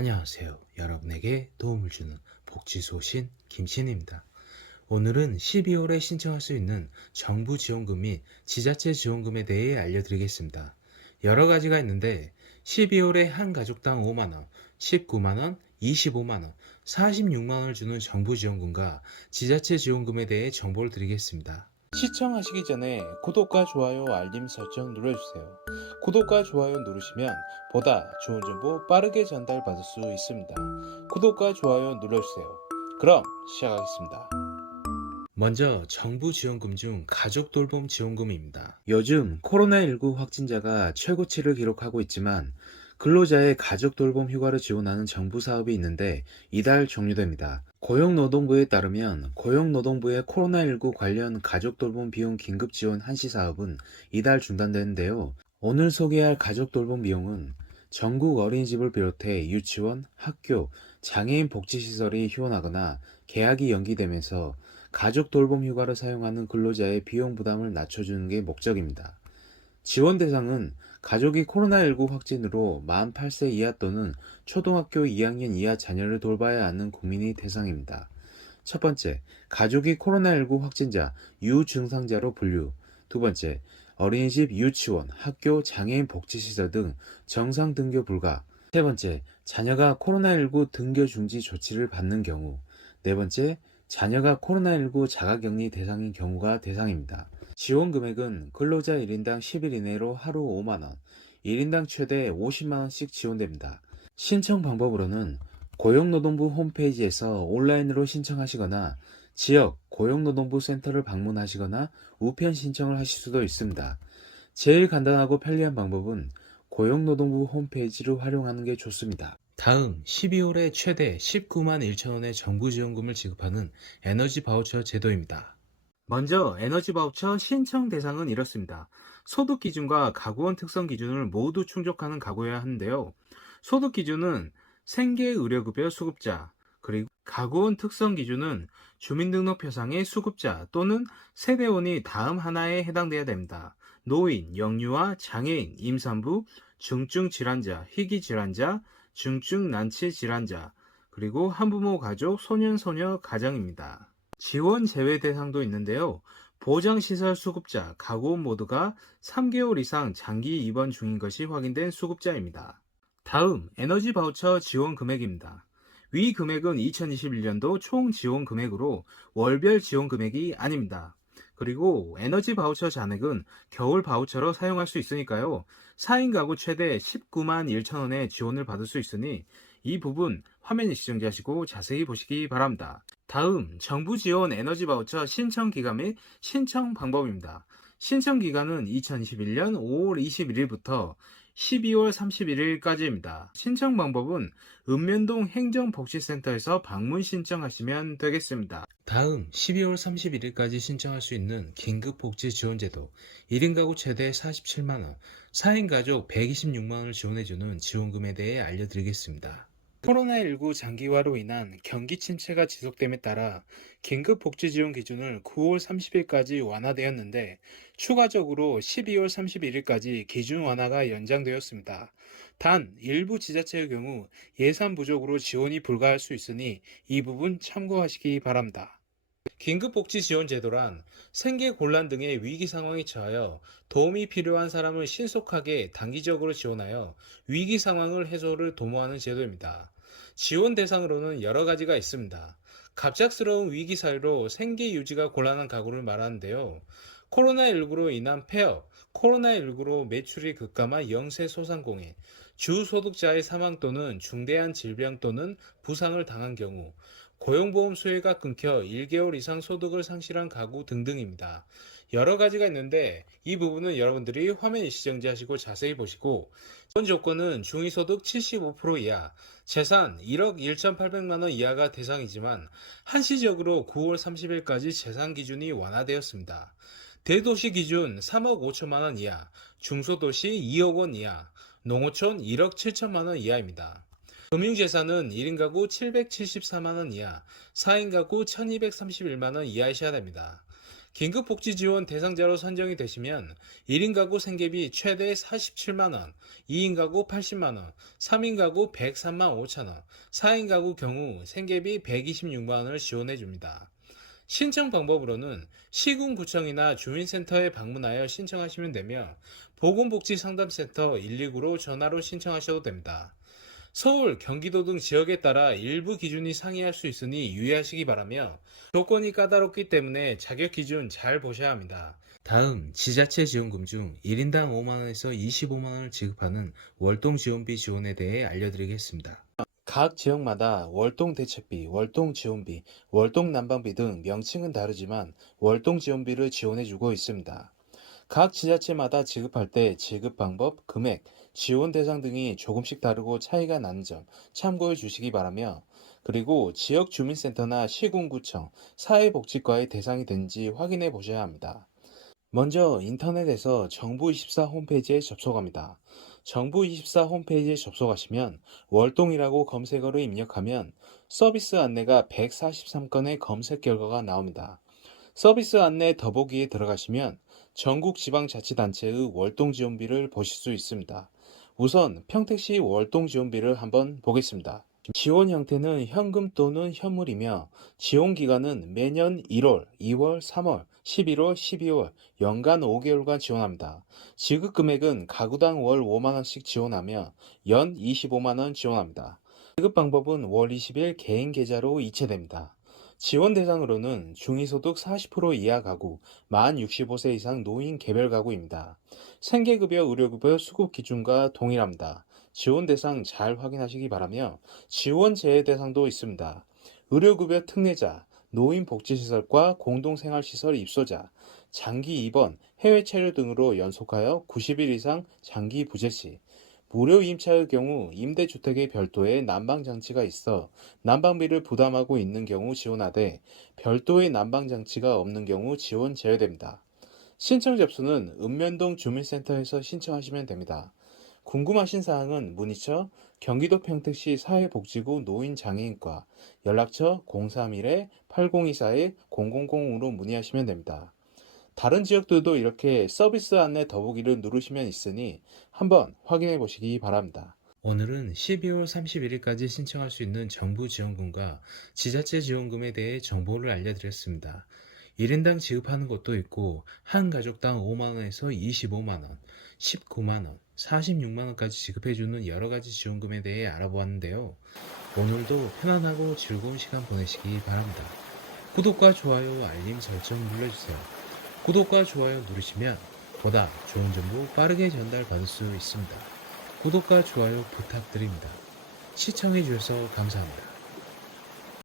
안녕하세요. 여러분에게 도움을 주는 복지소신 김신입니다. 오늘은 12월에 신청할 수 있는 정부 지원금 및 지자체 지원금에 대해 알려드리겠습니다. 여러 가지가 있는데 12월에 한 가족당 5만원, 19만원, 25만원, 46만원을 주는 정부 지원금과 지자체 지원금에 대해 정보를 드리겠습니다. 시청하시기 전에 구독과 좋아요, 알림 설정 눌러주세요. 구독과 좋아요 누르시면 보다 좋은 정보 빠르게 전달받을 수 있습니다. 구독과 좋아요 눌러주세요. 그럼 시작하겠습니다. 먼저 정부 지원금 중 가족 돌봄 지원금입니다. 요즘 코로나19 확진자가 최고치를 기록하고 있지만 근로자의 가족 돌봄 휴가를 지원하는 정부 사업이 있는데 이달 종료됩니다. 고용노동부에 따르면 고용노동부의 코로나19 관련 가족 돌봄 비용 긴급 지원 한시 사업은 이달 중단되는데요. 오늘 소개할 가족 돌봄 비용은 전국 어린이집을 비롯해 유치원, 학교, 장애인 복지시설이 휴원하거나 계약이 연기되면서 가족 돌봄 휴가를 사용하는 근로자의 비용 부담을 낮춰주는 게 목적입니다. 지원 대상은 가족이 코로나19 확진으로 만 8세 이하 또는 초등학교 2학년 이하 자녀를 돌봐야 하는 국민이 대상입니다. 첫 번째, 가족이 코로나19 확진자, 유증상자로 분류. 두 번째, 어린이집, 유치원, 학교, 장애인 복지시설 등 정상 등교 불가. 세 번째, 자녀가 코로나19 등교 중지 조치를 받는 경우. 네 번째, 자녀가 코로나19 자가격리 대상인 경우가 대상입니다. 지원 금액은 근로자 1인당 10일 이내로 하루 5만원, 1인당 최대 50만원씩 지원됩니다. 신청 방법으로는 고용노동부 홈페이지에서 온라인으로 신청하시거나 지역 고용노동부 센터를 방문하시거나 우편 신청을 하실 수도 있습니다. 제일 간단하고 편리한 방법은 고용노동부 홈페이지를 활용하는 게 좋습니다. 다음 12월에 최대 19만 1천원의 정부 지원금을 지급하는 에너지 바우처 제도입니다. 먼저 에너지 바우처 신청 대상은 이렇습니다. 소득 기준과 가구원 특성 기준을 모두 충족하는 가구여야 하는데요. 소득 기준은 생계의료급여 수급자, 그리고 가구원 특성 기준은 주민등록표상의 수급자 또는 세대원이 다음 하나에 해당돼야 됩니다. 노인, 영유아, 장애인, 임산부, 중증 질환자, 희귀 질환자, 중증 난치 질환자, 그리고 한부모 가족, 소년, 소녀 가정입니다. 지원 제외 대상도 있는데요. 보장시설 수급자, 가구원 모두가 3개월 이상 장기 입원 중인 것이 확인된 수급자입니다. 다음 에너지 바우처 지원 금액입니다. 위 금액은 2021년도 총 지원 금액으로 월별 지원 금액이 아닙니다. 그리고 에너지 바우처 잔액은 겨울 바우처로 사용할 수 있으니까요. 4인 가구 최대 19만 1천원의 지원을 받을 수 있으니 이 부분 화면에 시청하시고 자세히 보시기 바랍니다. 다음 정부 지원 에너지 바우처 신청 기간 및 신청 방법입니다. 신청 기간은 2021년 5월 21일부터 12월 31일까지입니다. 신청 방법은 읍면동 행정복지센터에서 방문 신청하시면 되겠습니다. 다음 12월 31일까지 신청할 수 있는 긴급복지지원제도 1인 가구 최대 47만원, 4인 가족 126만원을 지원해주는 지원금에 대해 알려드리겠습니다. 코로나19 장기화로 인한 경기 침체가 지속됨에 따라 긴급복지지원 기준을 9월 30일까지 완화되었는데 추가적으로 12월 31일까지 기준 완화가 연장되었습니다. 단 일부 지자체의 경우 예산 부족으로 지원이 불가할 수 있으니 이 부분 참고하시기 바랍니다. 긴급복지지원제도란 생계곤란 등의 위기 상황에 처하여 도움이 필요한 사람을 신속하게 단기적으로 지원하여 위기 상황을 해소를 도모하는 제도입니다. 지원 대상으로는 여러 가지가 있습니다. 갑작스러운 위기 사유로 생계 유지가 곤란한 가구를 말하는데요. 코로나19로 인한 폐업, 코로나19로 매출이 급감한 영세 소상공인, 주소득자의 사망 또는 중대한 질병 또는 부상을 당한 경우, 고용보험 수혜가 끊겨 1개월 이상 소득을 상실한 가구 등등입니다. 여러 가지가 있는데 이 부분은 여러분들이 화면 시청하시고 자세히 보시고 지원 조건은 중위소득 75% 이하, 재산 1억 1,800만 원 이하가 대상이지만 한시적으로 9월 30일까지 재산 기준이 완화되었습니다. 대도시 기준 3억 5천만 원 이하, 중소도시 2억 원 이하, 농어촌 1억 7천만 원 이하입니다. 금융재산은 1인 가구 774만원 이하, 4인 가구 1231만원 이하이셔야 됩니다. 긴급복지 지원 대상자로 선정이 되시면 1인 가구 생계비 최대 47만원, 2인 가구 80만원, 3인 가구 103만 5천원, 4인 가구 경우 생계비 126만원을 지원해 줍니다. 신청 방법으로는 시군구청이나 주민센터에 방문하여 신청하시면 되며 보건복지상담센터 119로 전화로 신청하셔도 됩니다. 서울, 경기도 등 지역에 따라 일부 기준이 상이할 수 있으니 유의하시기 바라며 조건이 까다롭기 때문에 자격 기준 잘 보셔야 합니다. 다음 지자체 지원금 중 1인당 5만원에서 25만원을 지급하는 월동지원비 지원에 대해 알려드리겠습니다. 각 지역마다 월동대책비, 월동지원비, 월동난방비 등 명칭은 다르지만 월동지원비를 지원해주고 있습니다. 각 지자체마다 지급할 때 지급 방법, 금액, 지원 대상 등이 조금씩 다르고 차이가 나는 점 참고해 주시기 바라며 그리고 지역 주민센터나 시군구청, 사회복지과의 대상이 되는지 확인해 보셔야 합니다. 먼저 인터넷에서 정부24 홈페이지에 접속합니다. 정부24 홈페이지에 접속하시면 월동이라고 검색어를 입력하면 서비스 안내가 143건의 검색 결과가 나옵니다. 서비스 안내 더보기에 들어가시면 전국지방자치단체의 월동지원비를 보실 수 있습니다. 우선 평택시 월동지원비를 한번 보겠습니다. 지원 형태는 현금 또는 현물이며 지원 기간은 매년 1월, 2월, 3월, 11월, 12월 연간 5개월간 지원합니다. 지급 금액은 가구당 월 5만원씩 지원하며 연 25만원 지원합니다. 지급 방법은 월 20일 개인 계좌로 이체됩니다. 지원 대상으로는 중위소득 40% 이하 가구, 만 65세 이상 노인 개별 가구입니다. 생계급여, 의료급여 수급 기준과 동일합니다. 지원 대상 잘 확인하시기 바라며 지원 제외 대상도 있습니다. 의료급여 특례자, 노인복지시설과 공동생활시설 입소자, 장기 입원, 해외 체류 등으로 연속하여 90일 이상 장기 부재 시, 무료 임차의 경우 임대주택에 별도의 난방장치가 있어 난방비를 부담하고 있는 경우 지원하되 별도의 난방장치가 없는 경우 지원 제외됩니다. 신청 접수는 읍면동 주민센터에서 신청하시면 됩니다. 궁금하신 사항은 문의처 경기도 평택시 사회복지구 노인장애인과 연락처 031-8024-0005로 문의하시면 됩니다. 다른 지역들도 이렇게 서비스 안내 더보기를 누르시면 있으니 한번 확인해 보시기 바랍니다. 오늘은 12월 31일까지 신청할 수 있는 정부 지원금과 지자체 지원금에 대해 정보를 알려드렸습니다. 1인당 지급하는 것도 있고 한 가족당 5만원에서 25만원, 19만원, 46만원까지 지급해주는 여러가지 지원금에 대해 알아보았는데요. 오늘도 편안하고 즐거운 시간 보내시기 바랍니다. 구독과 좋아요, 알림 설정 눌러주세요. 구독과 좋아요 누르시면 보다 좋은 정보 빠르게 전달받을 수 있습니다. 구독과 좋아요 부탁드립니다. 시청해주셔서 감사합니다.